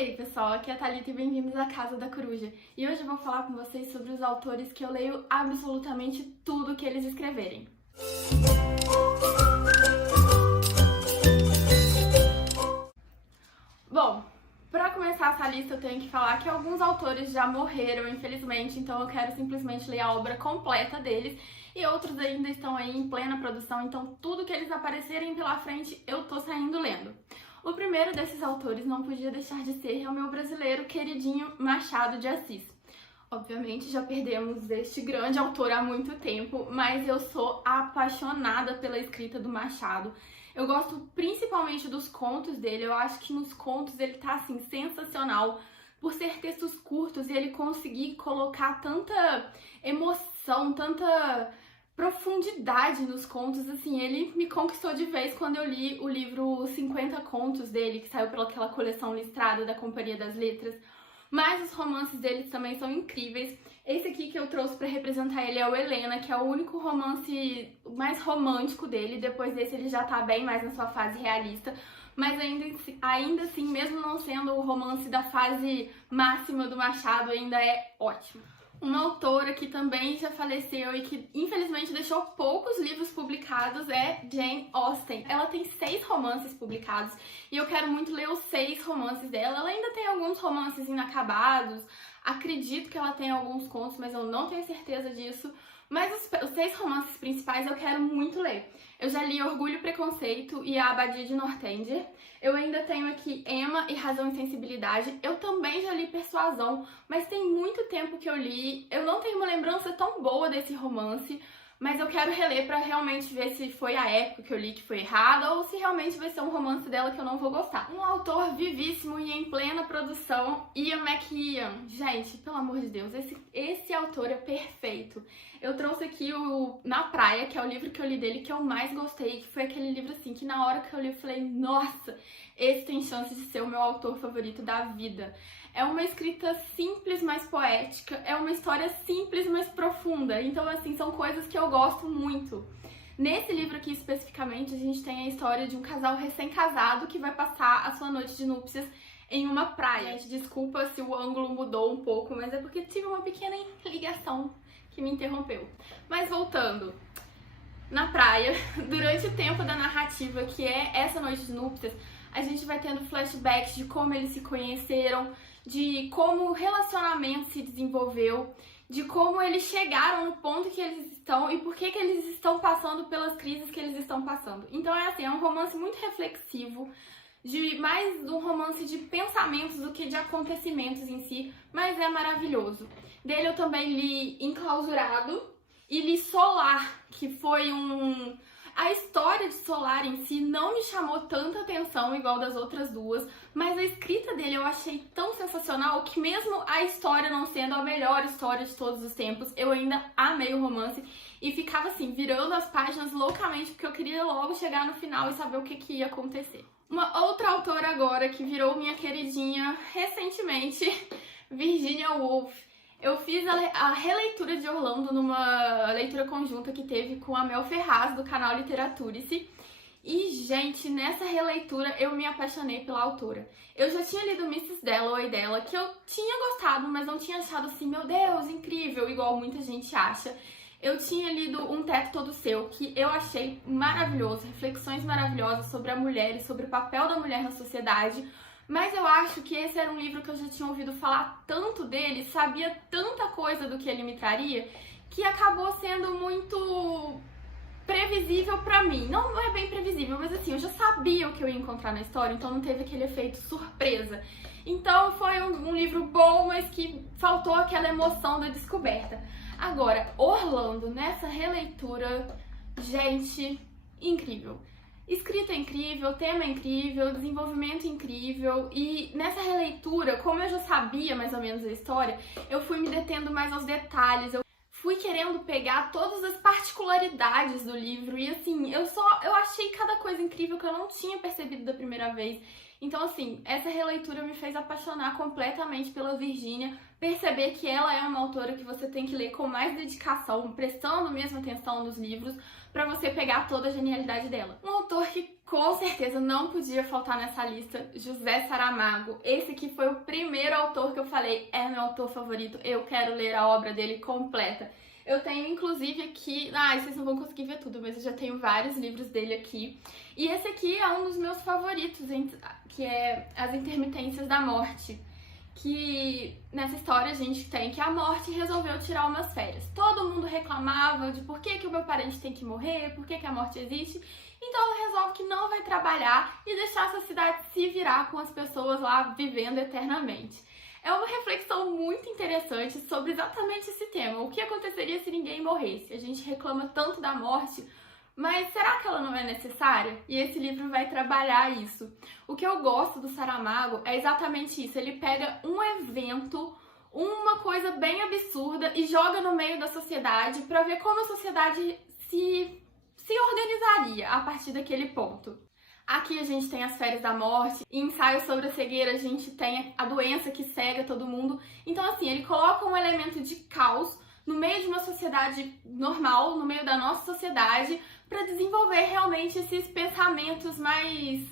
Ei pessoal, aqui é a Thalita e bem-vindos à Casa da Coruja. E hoje eu vou falar com vocês sobre os autores que eu leio absolutamente tudo que eles escreverem. Bom, para começar essa lista eu tenho que falar que alguns autores já morreram, infelizmente, então eu quero simplesmente ler a obra completa deles. E outros ainda estão aí em plena produção, então tudo que eles aparecerem pela frente eu tô saindo lendo. O primeiro desses autores não podia deixar de ser o meu brasileiro queridinho Machado de Assis. Obviamente já perdemos este grande autor há muito tempo, mas eu sou apaixonada pela escrita do Machado. Eu gosto principalmente dos contos dele, eu acho que nos contos ele tá assim sensacional, por ser textos curtos e ele conseguir colocar tanta emoção, tanta profundidade nos contos, assim, ele me conquistou de vez quando eu li o livro 50 Contos dele, que saiu pelaquela coleção listrada da Companhia das Letras. Mas os romances deles também são incríveis. Esse aqui que eu trouxe pra representar ele é o Helena, que é o único romance mais romântico dele. Depois desse ele já tá bem mais na sua fase realista. Mas ainda assim, mesmo não sendo o romance da fase máxima do Machado, ainda é ótimo. Uma autora que também já faleceu e que infelizmente deixou poucos livros publicados é Jane Austen. Ela tem 6 romances publicados e eu quero muito ler os 6 romances dela. Ela ainda tem alguns romances inacabados, acredito que ela tem alguns contos, mas eu não tenho certeza disso. Mas os 6 romances principais eu quero muito ler. Eu já li Orgulho e Preconceito e A Abadia de Northanger. Eu ainda tenho aqui Emma e Razão e Sensibilidade. Eu também já li Persuasão, mas tem muito tempo que eu li. Eu não tenho uma lembrança tão boa desse romance, mas eu quero reler pra realmente ver se foi a época que eu li que foi errada ou se realmente vai ser um romance dela que eu não vou gostar. Um autor vivíssimo e em plena produção, Ian McEwan. Gente, pelo amor de Deus, esse autor é perfeito. Eu trouxe aqui o Na Praia, que é o livro que eu li dele que eu mais gostei, que foi aquele livro assim que na hora que eu li eu falei, nossa, esse tem chance de ser o meu autor favorito da vida. É uma escrita simples, mas poética, é uma história simples, mas profunda. Então, assim, são coisas que eu gosto muito. Nesse livro aqui, especificamente, a gente tem a história de um casal recém-casado que vai passar a sua noite de núpcias em uma praia. Gente, desculpa se o ângulo mudou um pouco, mas é porque tive uma pequena ligação que me interrompeu. Mas voltando, na praia, durante o tempo da narrativa, que é essa noite de núpcias, a gente vai tendo flashbacks de como eles se conheceram, de como o relacionamento se desenvolveu, de como eles chegaram no ponto que eles estão e por que eles estão passando pelas crises que eles estão passando. Então é assim, é um romance muito reflexivo, mais um romance de pensamentos do que de acontecimentos em si, mas é maravilhoso. Dele eu também li Enclausurado e li Solar, que foi A história de Solar em si não me chamou tanta atenção igual das outras duas, mas a escrita dele eu achei tão sensacional que mesmo a história não sendo a melhor história de todos os tempos, eu ainda amei o romance e ficava assim, virando as páginas loucamente, porque eu queria logo chegar no final e saber o que ia acontecer. Uma outra autora agora que virou minha queridinha recentemente, Virginia Woolf. Eu fiz a releitura de Orlando numa leitura conjunta que teve com a Mel Ferraz, do canal Literaturice. E, gente, nessa releitura eu me apaixonei pela autora. Eu já tinha lido Mrs. Dalloway dela, que eu tinha gostado, mas não tinha achado assim, meu Deus, incrível, igual muita gente acha. Eu tinha lido Um Teto Todo Seu, que eu achei maravilhoso, reflexões maravilhosas sobre a mulher e sobre o papel da mulher na sociedade. Mas eu acho que esse era um livro que eu já tinha ouvido falar tanto dele, sabia tanta coisa do que ele me traria, que acabou sendo muito previsível pra mim. Não é bem previsível, mas assim, eu já sabia o que eu ia encontrar na história, então não teve aquele efeito surpresa. Então foi um livro bom, mas que faltou aquela emoção da descoberta. Agora, Orlando, nessa releitura, gente, incrível. Escrita incrível, tema incrível, desenvolvimento incrível e nessa releitura, como eu já sabia mais ou menos a história, eu fui me detendo mais aos detalhes, eu fui querendo pegar todas as particularidades do livro e assim, eu achei cada coisa incrível que eu não tinha percebido da primeira vez. Então, assim, essa releitura me fez apaixonar completamente pela Virginia, perceber que ela é uma autora que você tem que ler com mais dedicação, prestando mesmo atenção nos livros, pra você pegar toda a genialidade dela. Um autor que com certeza não podia faltar nessa lista, José Saramago. Esse aqui foi o primeiro autor que eu falei, é meu autor favorito, eu quero ler a obra dele completa. Eu tenho, inclusive, aqui... vocês não vão conseguir ver tudo, mas eu já tenho vários livros dele aqui. E esse aqui é um dos meus favoritos, que é As Intermitências da Morte. Que nessa história a gente tem que a morte resolveu tirar umas férias. Todo mundo reclamava de por que o meu parente tem que morrer, por que a morte existe. Então ela resolve que não vai trabalhar e deixar essa cidade se virar com as pessoas lá vivendo eternamente. É uma reflexão muito interessante sobre exatamente esse tema. O que aconteceria se ninguém morresse? A gente reclama tanto da morte, mas será que ela não é necessária? E esse livro vai trabalhar isso. O que eu gosto do Saramago é exatamente isso. Ele pega um evento, uma coisa bem absurda e joga no meio da sociedade para ver como a sociedade se organizaria a partir daquele ponto. Aqui a gente tem As Férias da Morte, e Ensaio sobre a Cegueira a gente tem a doença que cega todo mundo. Então assim, ele coloca um elemento de caos no meio de uma sociedade normal, no meio da nossa sociedade, para desenvolver realmente esses pensamentos mais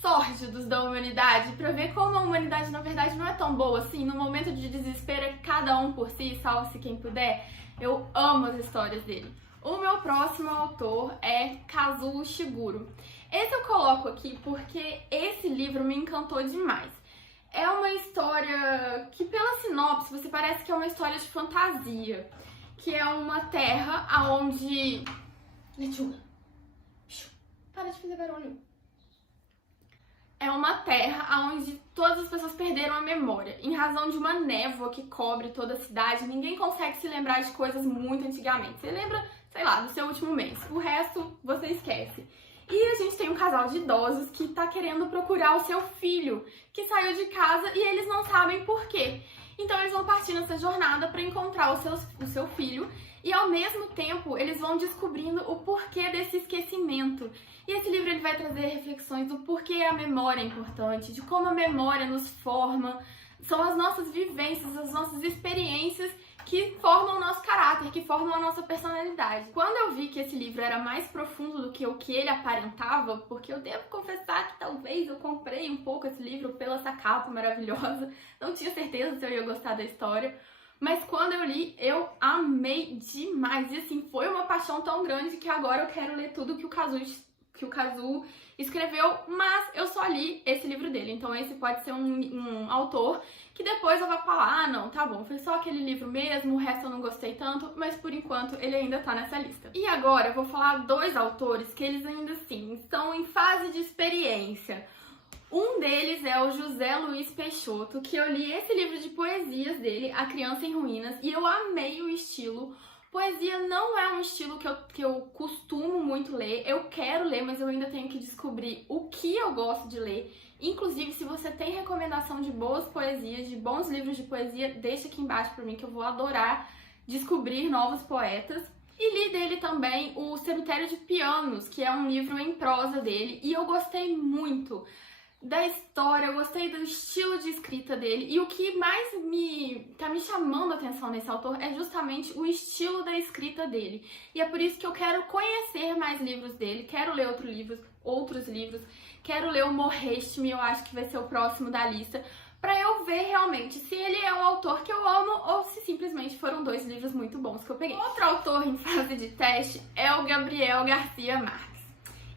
sórdidos da humanidade, para ver como a humanidade na verdade não é tão boa assim. No momento de desespero é cada um por si, salve-se quem puder. Eu amo as histórias dele. O meu próximo autor é Kazuo Ishiguro. Esse eu coloco aqui porque esse livro me encantou demais. É uma história que, pela sinopse, você parece que é uma história de fantasia. Que é uma terra onde... Lechuga. Para de fazer barulho. É uma terra onde todas as pessoas perderam a memória. Em razão de uma névoa que cobre toda a cidade, ninguém consegue se lembrar de coisas muito antigamente. Você lembra, sei lá, do seu último mês. O resto você esquece. E a gente tem um casal de idosos que tá querendo procurar o seu filho, que saiu de casa e eles não sabem por quê. Então eles vão partir nessa jornada para encontrar o seu filho e ao mesmo tempo eles vão descobrindo o porquê desse esquecimento. E esse livro ele vai trazer reflexões do porquê a memória é importante, de como a memória nos forma, são as nossas vivências, as nossas experiências que formam o nosso caráter, que formam a nossa personalidade. Quando eu vi que esse livro era mais profundo do que o que ele aparentava, porque eu devo confessar que talvez eu comprei um pouco esse livro pela essa capa maravilhosa, não tinha certeza se eu ia gostar da história, mas quando eu li, eu amei demais. E assim, foi uma paixão tão grande que agora eu quero ler tudo que o Kazuo escreveu, mas eu só li esse livro dele, então esse pode ser um autor que depois eu vou falar, não, tá bom, foi só aquele livro mesmo, o resto eu não gostei tanto, mas por enquanto ele ainda tá nessa lista. E agora eu vou falar dois autores que eles ainda assim estão em fase de experiência. Um deles é o José Luiz Peixoto, que eu li esse livro de poesias dele, A Criança em Ruínas, e eu amei o estilo. Poesia não é um estilo que eu costumo muito ler, eu quero ler, mas eu ainda tenho que descobrir o que eu gosto de ler. Inclusive, se você tem recomendação de boas poesias, de bons livros de poesia, deixa aqui embaixo pra mim que eu vou adorar descobrir novos poetas. E li dele também o Cemitério de Pianos, que é um livro em prosa dele, e eu gostei muito da história, eu gostei do estilo de escrita dele, e o que mais tá me chamando a atenção nesse autor é justamente o estilo da escrita dele. E é por isso que eu quero conhecer mais livros dele, quero ler outros livros, quero ler o Morreste-me, eu acho que vai ser o próximo da lista, pra eu ver realmente se ele é um autor que eu amo ou se simplesmente foram dois livros muito bons que eu peguei. Outro autor em fase de teste é o Gabriel Garcia Marques.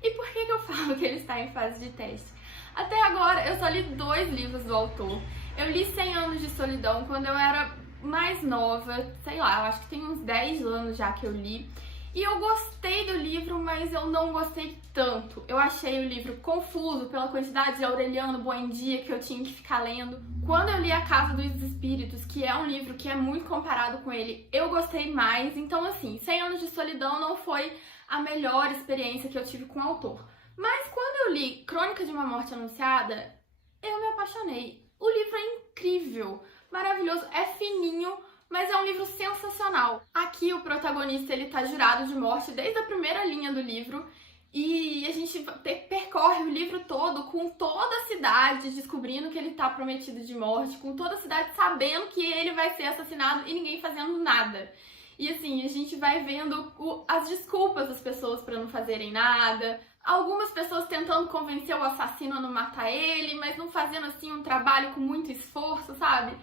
E por que eu falo que ele está em fase de teste? Até agora eu só li 2 livros do autor. Eu li 100 Anos de Solidão quando eu era mais nova, sei lá, eu acho que tem uns 10 anos já que eu li. E eu gostei do livro, mas eu não gostei tanto. Eu achei o livro confuso pela quantidade de Aureliano Buendia que eu tinha que ficar lendo. Quando eu li A Casa dos Espíritos, que é um livro que é muito comparado com ele, eu gostei mais. Então assim, 100 Anos de Solidão não foi a melhor experiência que eu tive com o autor. Mas quando eu li Crônica de uma Morte Anunciada, eu me apaixonei. O livro é incrível, maravilhoso, é fininho, mas é um livro sensacional. Aqui o protagonista ele tá jurado de morte desde a primeira linha do livro E a gente percorre o livro todo com toda a cidade descobrindo que ele tá prometido de morte, com toda a cidade sabendo que ele vai ser assassinado e ninguém fazendo nada. E assim, a gente vai vendo as desculpas das pessoas pra não fazerem nada, algumas pessoas tentando convencer o assassino a não matar ele, mas não fazendo assim um trabalho com muito esforço, sabe?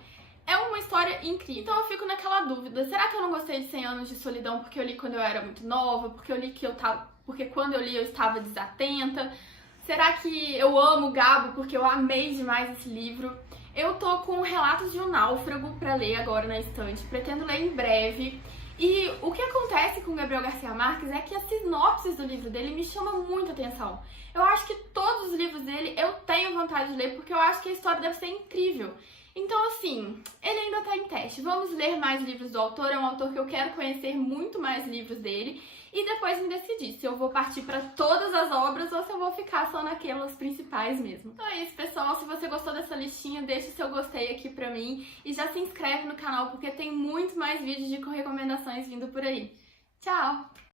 É uma história incrível. Então eu fico naquela dúvida, será que eu não gostei de 100 Anos de Solidão porque eu li quando eu era muito nova, porque quando eu li eu estava desatenta? Será que eu amo Gabo porque eu amei demais esse livro? Eu tô com Relatos de um Náufrago pra ler agora na estante, pretendo ler em breve. E o que acontece com Gabriel Garcia Marques é que as sinopses do livro dele me chamam muita atenção. Eu acho que todos os livros dele eu tenho vontade de ler porque eu acho que a história deve ser incrível. Então, assim, ele ainda tá em teste. Vamos ler mais livros do autor, é um autor que eu quero conhecer muito mais livros dele e depois me decidir se eu vou partir para todas as obras ou se eu vou ficar só naquelas principais mesmo. Então é isso, pessoal. Se você gostou dessa listinha, deixa o seu gostei aqui pra mim e já se inscreve no canal porque tem muito mais vídeos de recomendações vindo por aí. Tchau!